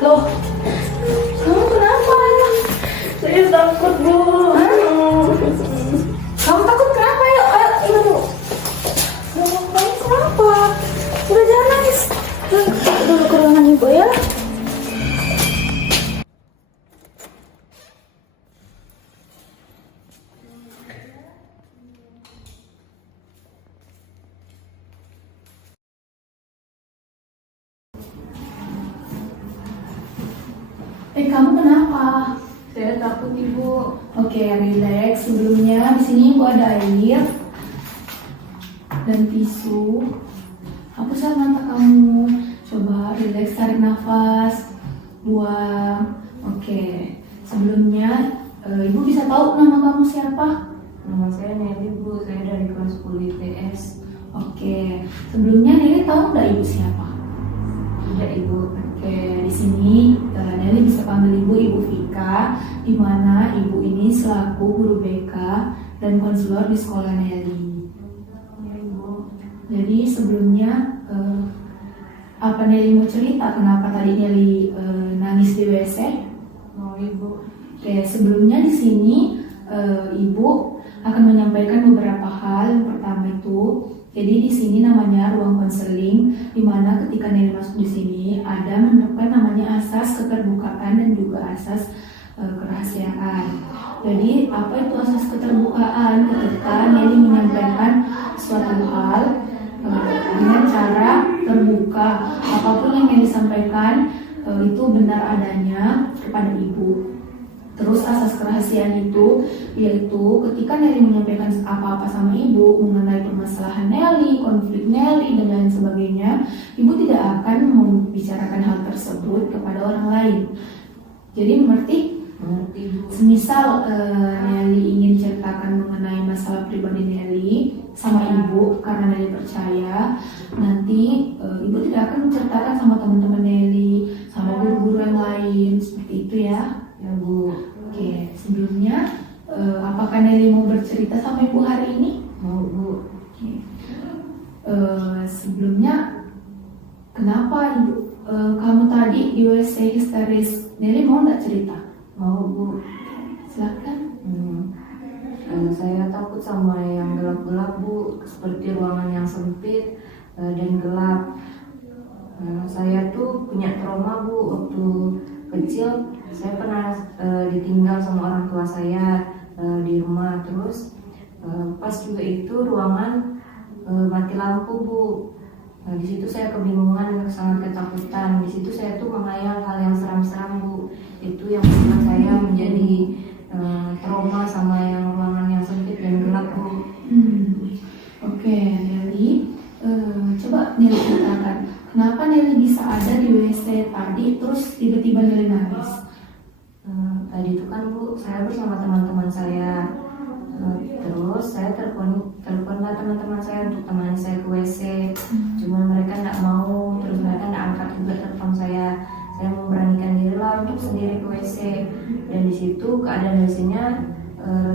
Loh, kamu kenapa? Saya takut, Bu. Kamu takut kenapa? Ayo, ini Bu. Kamu nangis kenapa? Udah jangan nangis. Dulu ke ruangan Ibu ya. Kamu kenapa? Saya takut, Ibu. Oke, relax. Sebelumnya di sini Ibu ada air dan tisu. Hapuskan mata kamu. Coba relax, tarik nafas, buang. Oke. Sebelumnya Ibu bisa tahu nama kamu siapa? Nama saya Nelly, Bu. Saya dari kelas 10 IPS. Oke. Sebelumnya Nelly tahu nggak Ibu siapa? Tidak, Ibu. Oke, di sini Nelly bisa panggil Ibu Vika, di mana Ibu ini selaku guru BK dan konselor di sekolah Nelly. Ya, Ibu. Jadi sebelumnya apa Nelly mau cerita kenapa tadi Nelly nangis di WC? Mau, Ibu. Oke, sebelumnya di sini Ibu akan menyampaikan beberapa hal. Yang pertama itu, jadi di sini namanya ruang konseling, di mana ketika Nelly masuk di sini ada menerapkan namanya asas keterbukaan dan juga asas kerahasiaan. Jadi apa itu asas keterbukaan? Ketika Nelly menyampaikan suatu hal dengan cara terbuka, apapun yang Nelly sampaikan itu benar adanya kepada Ibu. Terus asas kerahasiaan itu yaitu ketika Nelly menyampaikan apa-apa sama Ibu mengenai permasalahan Nelly, konflik Nelly dan lain sebagainya, Ibu tidak akan membicarakan hal tersebut kepada orang lain. Jadi mengerti? Mengerti, Bu. Semisal Nelly ingin ceritakan mengenai masalah pribadi Nelly sama Ibu karena Nelly percaya, nanti Ibu tidak akan menceritakan sama teman-teman Nelly, sama guru-guru yang lain, seperti itu ya. Ya, Bu. Oke, sebelumnya apakah Nelly mau bercerita sama Ibu hari ini? Mau, Bu. Oke. Sebelumnya kenapa Ibu kamu tadi di WC histeris? Nelly mau nggak cerita? Mau, Bu. Silakan. Saya takut sama yang gelap-gelap, Bu, seperti ruangan yang sempit dan gelap. Saya tuh punya trauma, Bu. Waktu kecil saya pernah ditinggal sama orang tua saya di rumah. Terus pas juga itu ruangan mati lampu, Bu. Di situ saya kebingungan, sangat ketakutan. Di situ saya tuh menghayal hal yang seram-seram, Bu. Itu yang membuat saya menjadi trauma sama yang ruangan yang sempit dan gelap, Bu. Oke, Nelly, coba Nelly ceritakan kenapa Nelly bisa ada di WC tadi terus tiba-tiba Nelly nangis? Tadi itu kan, Bu, saya bersama teman-teman saya. Terus saya teleponlah teman-teman saya untuk temani saya ke WC. Cuma mereka nggak mau, terus mereka nggak angkat juga telepon saya. Saya memberanikan diri lah untuk sendiri ke WC. Dan di situ keadaan WC-nya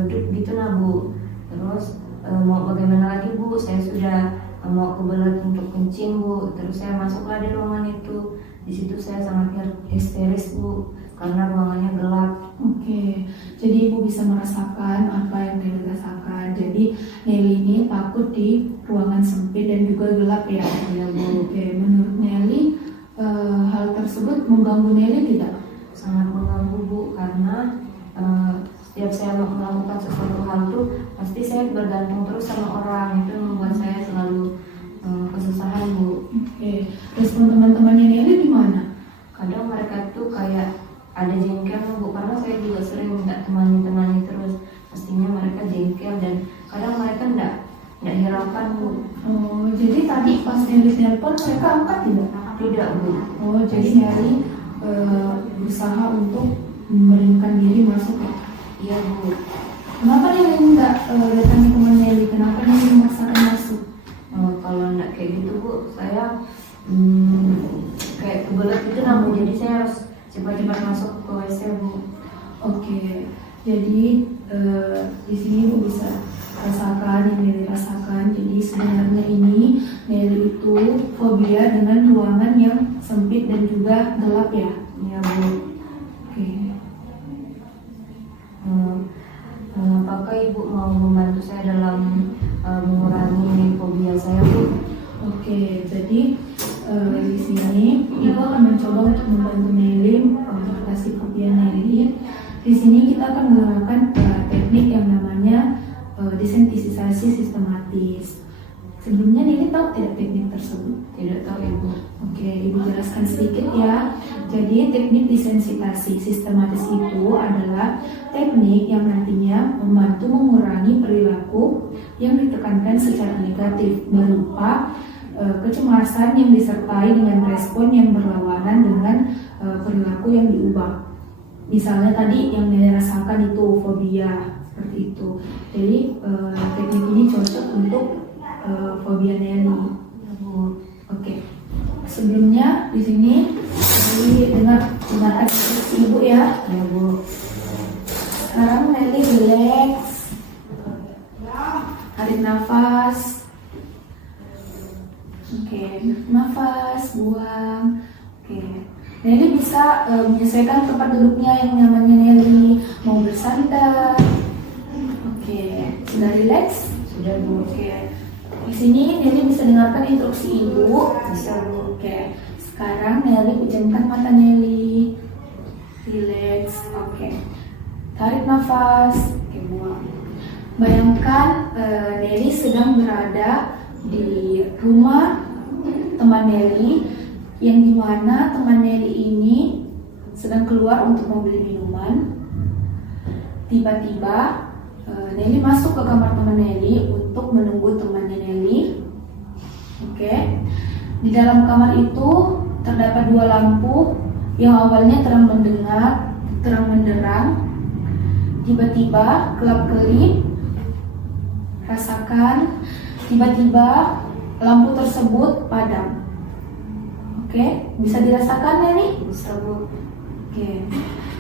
redup gitu nah, Bu. Terus mau bagaimana lagi, Bu? Saya sudah mau kebelet untuk kencing, Bu. Terus saya masuklah di ruangan itu. Di situ saya sangat histeris, Bu, karena ruangannya gelap. Oke, jadi Ibu bisa merasakan apa yang Nelly rasakan. Jadi Nelly ini takut di ruangan sempit dan juga gelap ya. Ya, Bu. Oke, menurut Nelly hal tersebut mengganggu Nelly tidak? Sangat mengganggu, Bu, karena setiap saya melakukan sesuatu hal tuh pasti saya bergantung terus sama orang. Itu membuat saya selalu kesusahan, Bu. Oke, respon teman-temannya Nelly gimana? Kadang mereka tuh kayak ada jengkel, Bu, karena saya juga sering minta temani terus. Pastinya mereka jengkel dan kadang mereka nggak hiraukan, Bu. Oh, jadi tadi pas Nelly telepon mereka angkat tidak? Ya, Tidak Bu. Oh, jadi Nelly berusaha untuk memberikan diri masuk ya? Iya Bu. Kenapa Nelly nggak datangi teman Nelly? Kenapa Nelly memaksakan masuk? Kalau nggak kayak gitu Bu, saya kayak kebelet gitu nah Bu, jadi saya harus cepat-cepat masuk ke WC Bu. Oke, jadi di sini Bu bisa rasakan yang Nelly rasakan. Jadi sebenarnya ini Nelly itu fobia dengan ruangan yang sempit dan juga gelap ya? Iya Bu. Oke. Apakah Ibu mau membantu saya dalam mengurangi fobia saya Bu? Oke, jadi di sini Ibu akan mencoba untuk membantu Nelly mengatasi fobia Nelly. Di sini kita akan menggunakan teknik yang namanya desensitisasi sistematis. Sebelumnya Nelly tahu tidak teknik tersebut? Tidak tahu Ibu. Oke, Ibu jelaskan sedikit ya. Jadi teknik desensitasi sistematis itu adalah teknik yang nantinya membantu mengurangi perilaku yang ditekankan secara negatif berupa kecemasan yang disertai dengan respon yang berlawanan dengan perilaku yang diubah. Misalnya tadi yang Nelly rasakan itu fobia seperti itu. Jadi teknik ini cocok untuk fobia Nelly. Oke. Sebelumnya di sini dengarkan Ibu ya. Ya Bu. Sekarang Nelly relax. Tarik nafas. Oke, nafas, buang. Oke. Nelly bisa menyesuaikan tempat duduknya yang nyamannya Nelly. Mau bersandar. Oke, sudah relax? Sudah Bu. Oke. Di sini Nelly bisa dengarkan instruksi Ibu. Bisa Bu. Oke. Sekarang Nelly pejamkan mata Nelly. Relax. Oke. Tarik nafas. Oke, buang. Bayangkan Nelly sedang berada di rumah teman Nelly, yang dimana teman Nelly ini sedang keluar untuk membeli minuman. Tiba-tiba Nelly masuk ke kamar teman Nelly untuk menunggu temannya Nelly. Oke. Di dalam kamar itu terdapat dua lampu yang awalnya terang menderang, tiba-tiba gelap-gelip. Rasakan, tiba-tiba lampu tersebut padam. Oke, bisa dirasakan Nelly? Bisa Bu. Oke.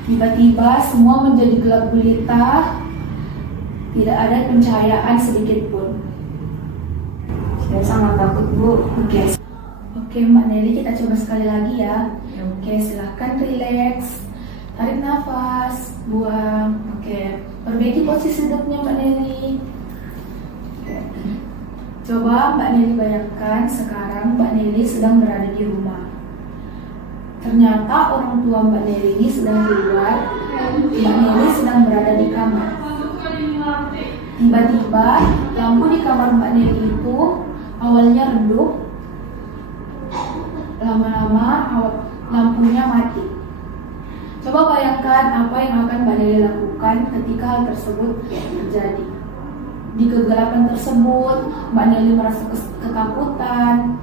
Tiba-tiba semua menjadi gelap gulita. Tidak ada pencahayaan sedikit pun. Saya sangat takut Bu. Oke. Oke, Mbak Nelly, kita coba sekali lagi ya. Oke, silahkan relax. Tarik nafas, buang. Oke, perbaiki posisi duduknya Mbak Nelly. Oke. Coba Mbak Nelly bayangkan sekarang Mbak Nelly sedang berada di rumah. Ternyata orang tua Mbak Nelly ini sedang di luar. Mbak Nelly sedang berada di kamar. Tiba-tiba lampu di kamar Mbak Nelly itu awalnya redup, lama-lama lampunya mati. Coba bayangkan apa yang akan Mbak Nelly lakukan ketika hal tersebut terjadi. Di kegelapan tersebut Mbak Nelly merasa ketakutan.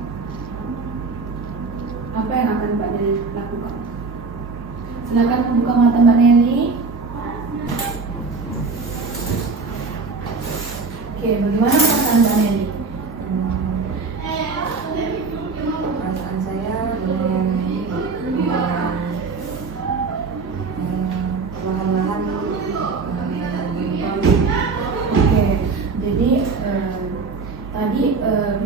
Apa yang akan Mbak Nelly lakukan? Silakan buka mata Mbak Nelly. Oke, bagaimana perasaan Mbak Nelly? Perasaan saya perlahan-lahan Oke, jadi tadi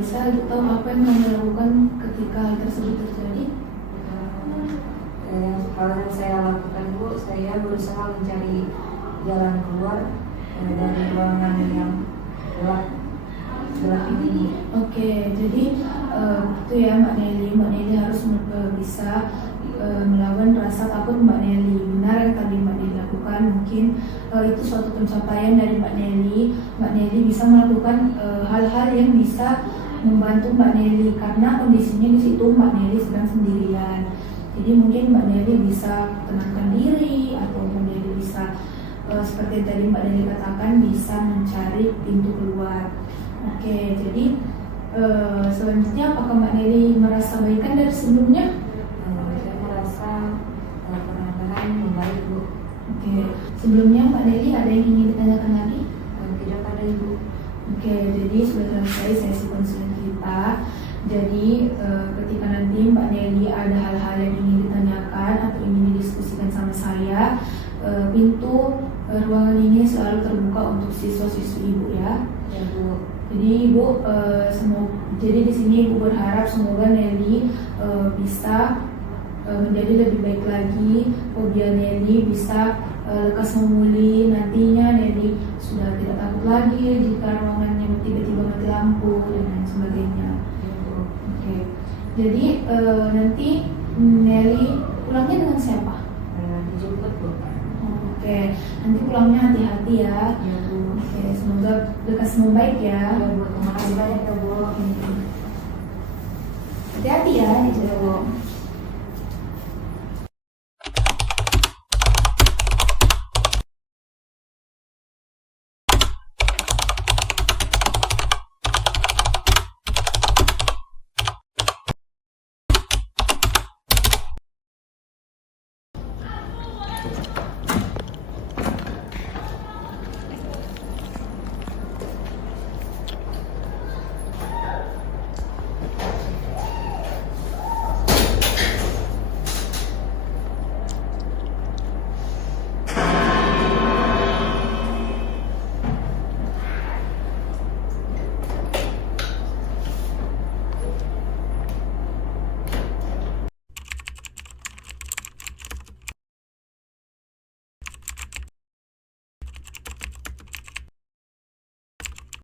bisa tahu apa yang kamu lakukan ketika hal tersebut terjadi? hal yang saya lakukan Bu, saya berusaha mencari jalan keluar dari ruangan yang gelap ini. Oke, jadi itu ya Mbak Nelly. Mbak Nelly harus bisa melawan rasa takut Mbak Nelly. Benar yang tadi Mbak Nelly lakukan, mungkin itu suatu pencapaian dari Mbak Nelly. Mbak Nelly bisa melakukan hal-hal yang bisa membantu Mbak Nelly karena kondisinya di situ Mbak Nelly sedang sendirian. Jadi mungkin Mbak Nelly bisa tenangkan diri, atau Mbak Nelly bisa seperti yang tadi Mbak Nelly katakan, bisa mencari pintu keluar. Oke, jadi selanjutnya apakah Mbak Nelly merasa baikan dari sebelumnya? Jadi ketika nanti Mbak Nelly ada hal-hal yang ingin ditanyakan atau ingin didiskusikan sama saya, pintu ruangan ini selalu terbuka untuk siswa-siswi Ibu ya. Ya Bu. Jadi Ibu jadi di sini Ibu berharap semoga Nelly bisa menjadi lebih baik lagi, kemudian Nelly bisa lekas memulih, nantinya Nelly sudah tidak takut lagi jika ruangannya tiba-tiba mati lampu dan lain sebagainya. Ya Bu. Oke. Jadi nanti Nelly pulangnya dengan siapa? Dijemput Bu. Oke, nanti pulangnya hati-hati ya. Ya Bu. Oke, semoga lekas membaik ya. Ya Bu, terima kasih banyak ya Bu. Hati-hati ya di Ya jalan. Bu.